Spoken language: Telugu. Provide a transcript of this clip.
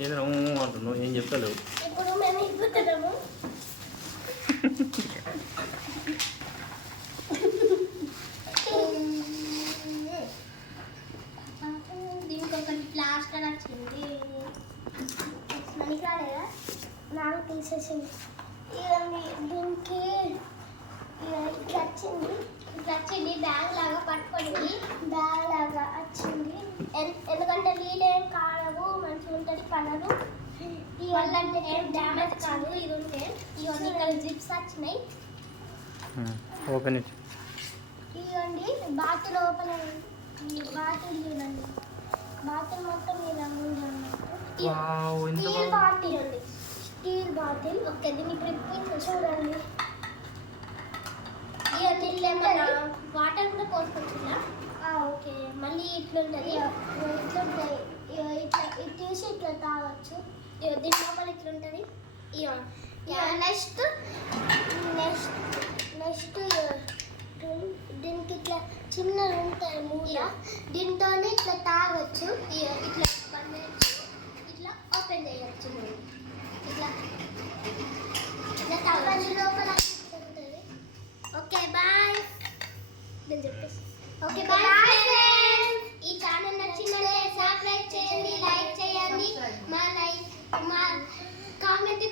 ఏదో అంటున్నావు, ఏం చెప్తలేవు. ఇప్పుడు మేము ఇప్పుతున్నాము. దీనికి ఒకటి ప్లాస్టర్ వచ్చింది, మనకి రాలేదా, నాకు తీసేసింది. దీనికి ఇట్లా వచ్చింది, బ్యాగ్ లాగా పట్టుకోండి, బ్యాగ్ లాగా వచ్చింది. ఎందుకంటే నీళ్ళేం కాడవు, మంచిగా ఉంటుంది కలరు. ఇవన్నీ ఏం డ్యామేజ్ కాదు. ఇది ఉంటే ఇవన్నీ ఇక్కడ జిప్స్ వచ్చినాయి. ఓపెన్ ఇవ్వండి బాటిల్ లోపల, బాటిల్ చూడండి, బాటిల్ మొత్తం ఇలా ఉంది అన్నట్టు. స్టీల్ బాటిల్ ఉంది, స్టీల్ బాటిల్. ఓకే, దీన్ని ప్రిపేర్ చూడండి. ఇవన్నీ వాటర్ కూడా పోసుకొచ్చిందా? ఓకే, మళ్ళీ ఇట్లుంటుంది, ఇట్లుంటుంది, ఇట్లా ఇటు తీసి ఇట్లా తాగొచ్చు. దీని లోపల ఇట్లుంటుంది. నెక్స్ట్ దీనికి ఇట్లా చిన్నది ఉంటుంది మూల, దీంతో ఇట్లా తాగొచ్చు. ఇట్లా ఇట్లా ఓపెన్ చేయొచ్చు, ఇట్లా ఇట్లా తాగొచ్చు. లోపల ఉంటుంది. ఓకే బాయ్, నేను చెప్పేసి. Okay bye friends. ఈ ఛానల్ నచ్చిందంటే సబ్స్క్రైబ్ చేయండి, లైక్ చేయండి, మా కామెంట్